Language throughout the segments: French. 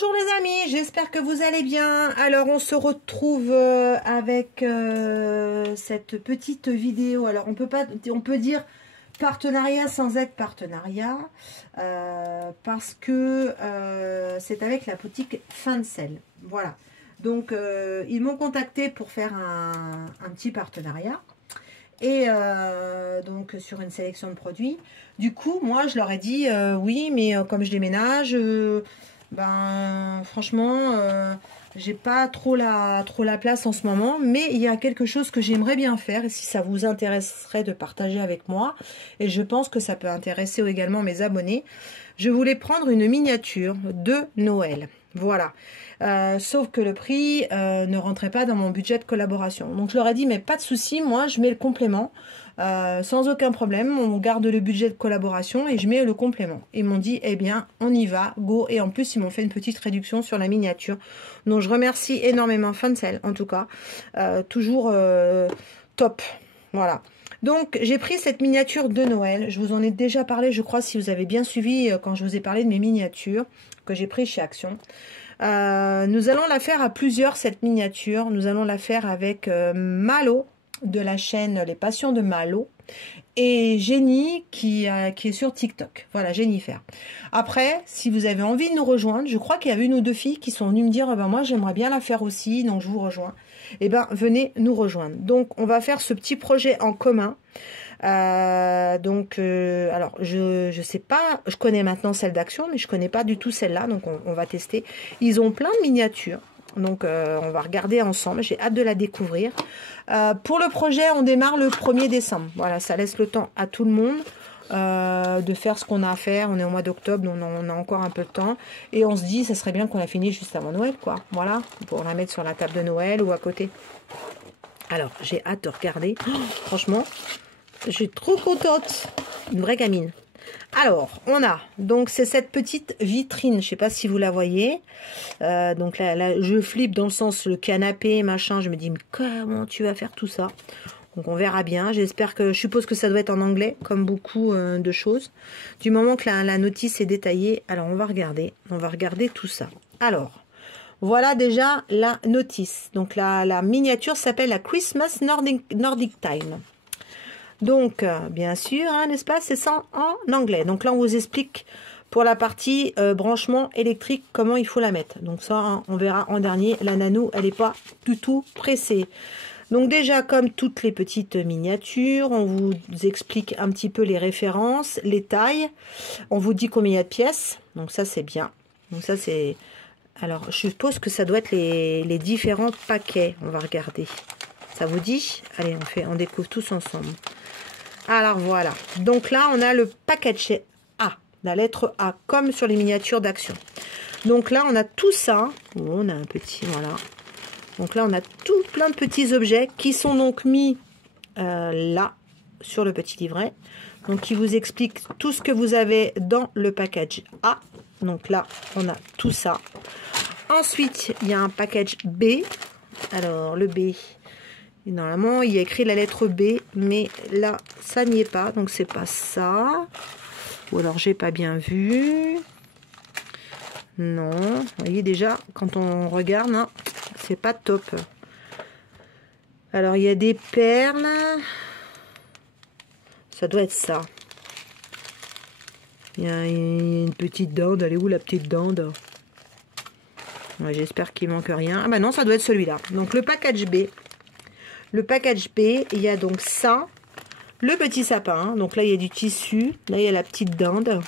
Bonjour les amis, j'espère que vous allez bien. Alors on se retrouve avec cette petite vidéo. Alors on peut dire partenariat sans être partenariat parce que c'est avec la boutique Fincel. Voilà. Donc ils m'ont contacté pour faire un petit partenariat et donc sur une sélection de produits. Du coup moi je leur ai dit oui, mais comme je déménage, ben franchement j'ai pas trop la place en ce moment, mais il y a quelque chose que j'aimerais bien faire et si ça vous intéresserait de partager avec moi, et je pense que ça peut intéresser également mes abonnés, je voulais prendre une miniature de Noël. Voilà. Sauf que le prix ne rentrait pas dans mon budget de collaboration. Donc je leur ai dit mais pas de souci, moi je mets le complément sans aucun problème. On garde le budget de collaboration et je mets le complément. Ils m'ont dit eh bien on y va, go. Et en plus ils m'ont fait une petite réduction sur la miniature. Donc je remercie énormément Fincel en tout cas. Toujours top. Voilà. Donc j'ai pris cette miniature de Noël. Je vous en ai déjà parlé, je crois, si vous avez bien suivi quand je vous ai parlé de mes miniatures que j'ai pris chez Action. Nous allons la faire à plusieurs, cette miniature. Nous allons la faire avec Malo de la chaîne Les Passions de Malo et Jenny qui est sur TikTok. Voilà, Jennifer. Après, si vous avez envie de nous rejoindre, je crois qu'il y a une ou deux filles qui sont venues me dire ben moi j'aimerais bien la faire aussi, donc je vous rejoins. Eh ben venez nous rejoindre. Donc on va faire ce petit projet en commun. Alors je sais pas, je connais maintenant celle d'Action, mais je connais pas du tout celle-là, donc on va tester. Ils ont plein de miniatures, donc on va regarder ensemble. J'ai hâte de la découvrir. Pour le projet, on démarre le 1er décembre. Voilà, ça laisse le temps à tout le monde de faire ce qu'on a à faire. On est au mois d'octobre, donc on a encore un peu de temps. Et on se dit, ça serait bien qu'on la finisse juste avant Noël, quoi. Voilà, pour la mettre sur la table de Noël ou à côté. Alors, j'ai hâte de regarder. Oh, franchement, je suis trop contente. Une vraie gamine. Alors, on a, donc c'est cette petite vitrine, je ne sais pas si vous la voyez. Donc là, je flippe dans le sens le canapé, machin. Je me dis, mais comment tu vas faire tout ça? Donc on verra bien. J'espère que, je suppose que ça doit être en anglais, comme beaucoup de choses. Du moment que la notice est détaillée, alors on va regarder tout ça. Alors, voilà déjà la notice. Donc la miniature s'appelle la Christmas Nordic Time. Donc, bien sûr, hein, n'est-ce pas, c'est ça en anglais. Donc là, on vous explique pour la partie branchement électrique, comment il faut la mettre. Donc ça, hein, on verra en dernier. La nano, elle n'est pas du tout pressée. Donc déjà, comme toutes les petites miniatures, on vous explique un petit peu les références, les tailles. On vous dit combien il y a de pièces. Donc ça, c'est bien. Donc ça, c'est... Alors, je suppose que ça doit être les différents paquets. On va regarder. Ça vous dit? Allez, on découvre tous ensemble. Alors voilà, donc là on a le package A, la lettre A, comme sur les miniatures d'Action. Donc là on a tout ça, on a un petit, voilà. Donc là on a tout plein de petits objets qui sont donc mis là, sur le petit livret. Donc qui vous explique tout ce que vous avez dans le package A. Donc là on a tout ça. Ensuite il y a un package B. Alors le B... Normalement, il y a écrit la lettre B, mais là, ça n'y est pas, donc c'est pas ça. Ou alors, j'ai pas bien vu. Non, vous voyez déjà, quand on regarde, hein, c'est pas top. Alors, il y a des perles. Ça doit être ça. Il y a une petite dinde. Elle est où la petite dinde? Ouais, j'espère qu'il manque rien. Ah bah non, ça doit être celui-là. Donc, le package B. Le package B, il y a donc ça, le petit sapin. Donc là, il y a du tissu. Là, il y a la petite dinde.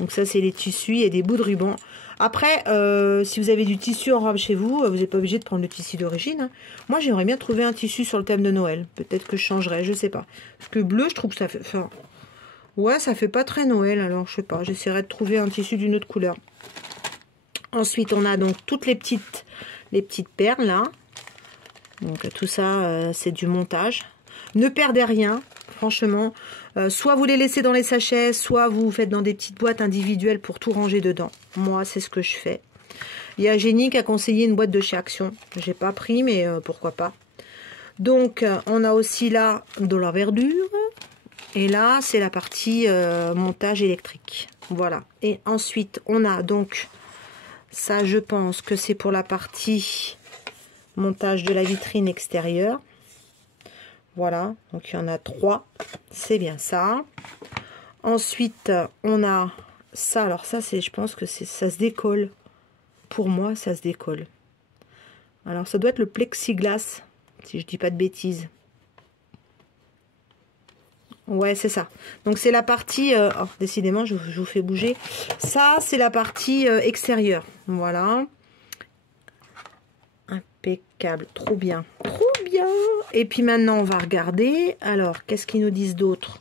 Donc ça, c'est les tissus. Il y a des bouts de ruban. Après, si vous avez du tissu en robe chez vous, vous n'êtes pas obligé de prendre le tissu d'origine. Hein. Moi, j'aimerais bien trouver un tissu sur le thème de Noël. Peut-être que je changerai, je sais pas. Parce que bleu, je trouve que ça fait... Enfin, ouais, ça fait pas très Noël. Alors, je sais pas. J'essaierai de trouver un tissu d'une autre couleur. Ensuite, on a donc toutes les petites perles, là. Donc tout ça, c'est du montage. Ne perdez rien, franchement. Soit vous les laissez dans les sachets, soit vous faites dans des petites boîtes individuelles pour tout ranger dedans. Moi, c'est ce que je fais. Il y a Jenny qui a conseillé une boîte de chez Action. J'ai pas pris, mais pourquoi pas. Donc, on a aussi là de la verdure. Et là, c'est la partie montage électrique. Voilà. Et ensuite, on a donc Ça, je pense que c'est pour la partie montage de la vitrine extérieure. Voilà, donc il y en a 3. C'est bien ça. Ensuite, on a ça. Alors ça, c'est, je pense que ça se décolle. Pour moi, ça se décolle. Alors, ça doit être le plexiglas, si je dis pas de bêtises. Ouais, c'est ça. Donc, c'est la partie... oh, décidément, je vous fais bouger. Ça, c'est la partie extérieure. Voilà. Impeccable. Trop bien. Trop bien. Et puis, maintenant, on va regarder. Alors, qu'est-ce qu'ils nous disent d'autre?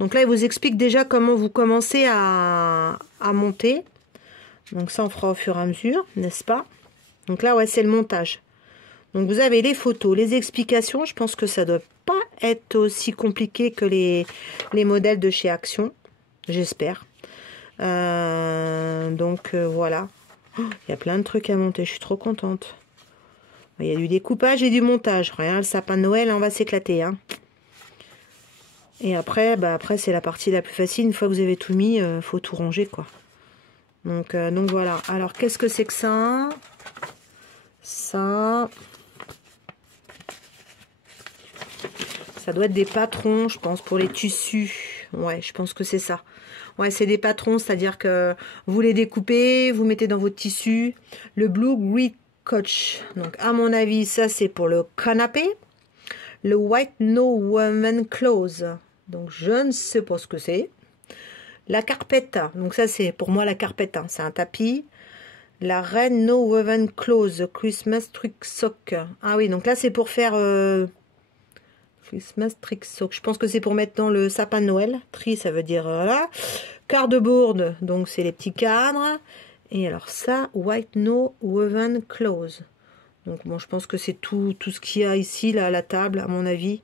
Donc là, ils vous expliquent déjà comment vous commencez à monter. Donc, ça, on fera au fur et à mesure, n'est-ce pas? Donc là, ouais, c'est le montage. Donc, vous avez les photos, les explications. Je pense que ça doit pas être aussi compliqué que les modèles de chez Action, j'espère. Donc voilà, il y a plein de trucs à monter, je suis trop contente. Il y a du découpage et du montage. Rien, le sapin de Noël, on va s'éclater, hein. Et après, après c'est la partie la plus facile. Une fois que vous avez tout mis, faut tout ranger, quoi. Donc voilà. Alors qu'est-ce que c'est que ça? Ça doit être des patrons, je pense, pour les tissus. Ouais, je pense que c'est ça. Ouais, c'est des patrons, c'est-à-dire que vous les découpez, vous mettez dans votre tissu. Le Blue Grid Coach. Donc, à mon avis, ça, c'est pour le canapé. Le White No Woman Clothes. Donc, je ne sais pas ce que c'est. La carpette. Donc, ça, c'est pour moi la carpette. Hein. C'est un tapis. La Reine No Woven Clothes. Christmas Trick Sock. Ah oui, donc là, c'est pour faire... Christmas Trick Sock. Je pense que c'est pour mettre dans le sapin de Noël. Tri, ça veut dire voilà. Cardboard, donc c'est les petits cadres. Et alors ça, White No Woven Clothes. Donc bon, je pense que c'est tout ce qu'il y a ici, là, à la table, à mon avis.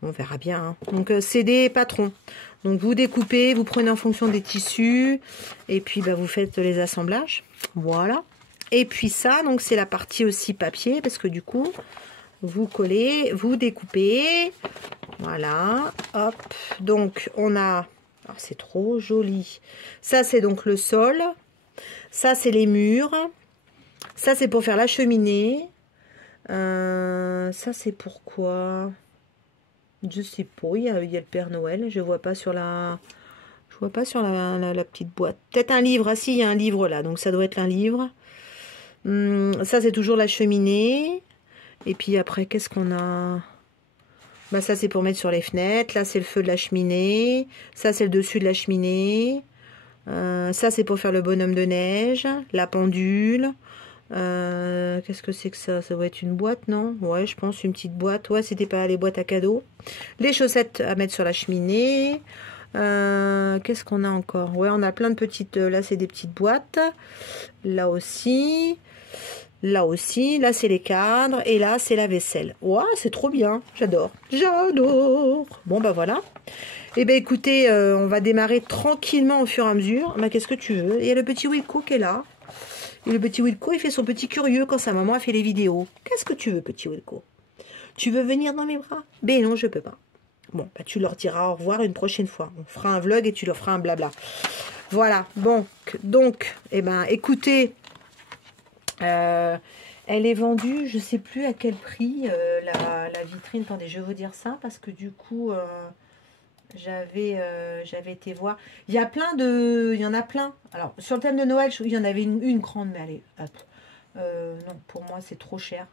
On verra bien. Hein. Donc c'est des patrons. Donc vous découpez, vous prenez en fonction des tissus. Et puis vous faites les assemblages. Voilà. Et puis ça, donc c'est la partie aussi papier. Parce que du coup... Vous collez, vous découpez. Voilà. Hop. Donc, on a... Oh, c'est trop joli. Ça, c'est donc le sol. Ça, c'est les murs. Ça, c'est pour faire la cheminée. Ça, c'est pourquoi? Je sais pas. Il y a le Père Noël. Je vois pas sur la... Je vois pas sur la petite boîte. Peut-être un livre. Ah si, il y a un livre là. Donc, ça doit être un livre. Ça, c'est toujours la cheminée. Et puis après, qu'est-ce qu'on a? Ça, c'est pour mettre sur les fenêtres. Là, c'est le feu de la cheminée. Ça, c'est le dessus de la cheminée. Ça, c'est pour faire le bonhomme de neige. La pendule. Qu'est-ce que c'est que ça? Ça doit être une boîte, non? Ouais, je pense, une petite boîte. Ouais, c'était pas les boîtes à cadeaux. Les chaussettes à mettre sur la cheminée. Qu'est-ce qu'on a encore? Ouais, on a plein de petites... Là, c'est des petites boîtes. Là aussi... Là aussi, là c'est les cadres et là c'est la vaisselle. Ouah, c'est trop bien, j'adore. J'adore. Bon voilà. Et écoutez, on va démarrer tranquillement au fur et à mesure. Qu'est-ce que tu veux? Il y a le petit Wilco qui est là. Et le petit Wilco, il fait son petit curieux quand sa maman a fait les vidéos. Qu'est-ce que tu veux, petit Wilco? Tu veux venir dans mes bras? Ben non, je peux pas. Bon, tu leur diras au revoir une prochaine fois. On fera un vlog et tu leur feras un blabla. Voilà, bon, donc, écoutez... elle est vendue, je sais plus à quel prix la vitrine. Attendez, je vais vous dire ça parce que du coup j'avais été voir. Il y en a plein. Alors sur le thème de Noël, il y en avait une grande, mais allez, hop. Non, pour moi c'est trop cher.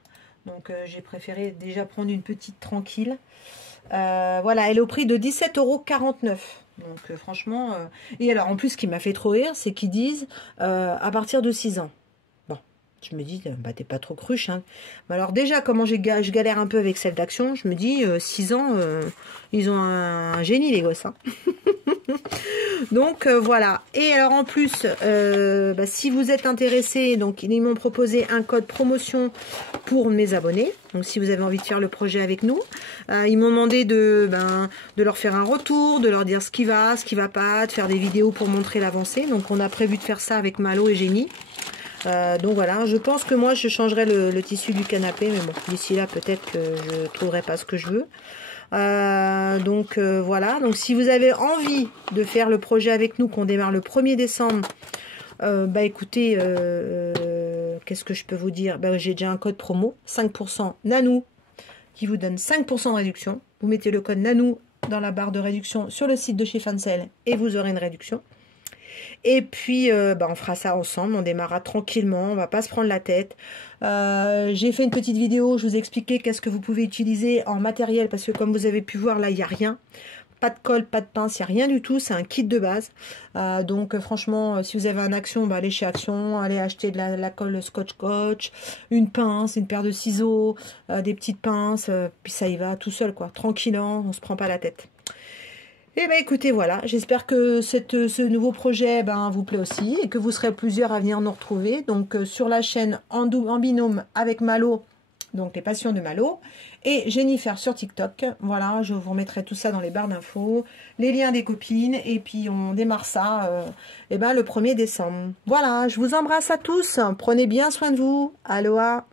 Donc j'ai préféré déjà prendre une petite tranquille. Voilà, elle est au prix de 17,49 €. Donc franchement, et alors en plus ce qui m'a fait trop rire, c'est qu'ils disent à partir de 6 ans. Je me dis, t'es pas trop cruche. Hein. Mais alors déjà, comment je galère un peu avec celle d'Action, je me dis, 6 ans, ils ont un génie les gosses. Hein. Donc voilà. Et alors en plus, si vous êtes intéressé, donc ils m'ont proposé un code promotion pour mes abonnés. Donc si vous avez envie de faire le projet avec nous, ils m'ont demandé de leur faire un retour, de leur dire ce qui va pas, de faire des vidéos pour montrer l'avancée. Donc on a prévu de faire ça avec Malo et Génie. Donc voilà, je pense que moi je changerai le tissu du canapé, mais bon, d'ici là peut-être que je trouverai pas ce que je veux. Voilà, donc si vous avez envie de faire le projet avec nous, qu'on démarre le 1er décembre, Bah écoutez, qu'est-ce que je peux vous dire? Bah, j'ai déjà un code promo, 5% Nanou, qui vous donne 5% de réduction. Vous mettez le code Nanou dans la barre de réduction sur le site de chez Fancel et vous aurez une réduction. Et puis, bah, on fera ça ensemble, on démarrera tranquillement, on va pas se prendre la tête. J'ai fait une petite vidéo, je vous ai expliqué qu'est-ce que vous pouvez utiliser en matériel, parce que comme vous avez pu voir, là, il n'y a rien. Pas de colle, pas de pince, il n'y a rien du tout, c'est un kit de base. Donc franchement, si vous avez un Action, bah, allez chez Action, allez acheter de la colle scotch, une pince, une paire de ciseaux, des petites pinces, puis ça y va tout seul, quoi, tranquillement, on se prend pas la tête. Et ben écoutez, voilà, j'espère que ce nouveau projet vous plaît aussi et que vous serez plusieurs à venir nous retrouver. Donc sur la chaîne en binôme avec Malo, donc les passions de Malo, et Jennifer sur TikTok. Voilà, je vous remettrai tout ça dans les barres d'infos, les liens des copines, et puis on démarre ça le 1er décembre. Voilà, je vous embrasse à tous, prenez bien soin de vous. Aloha.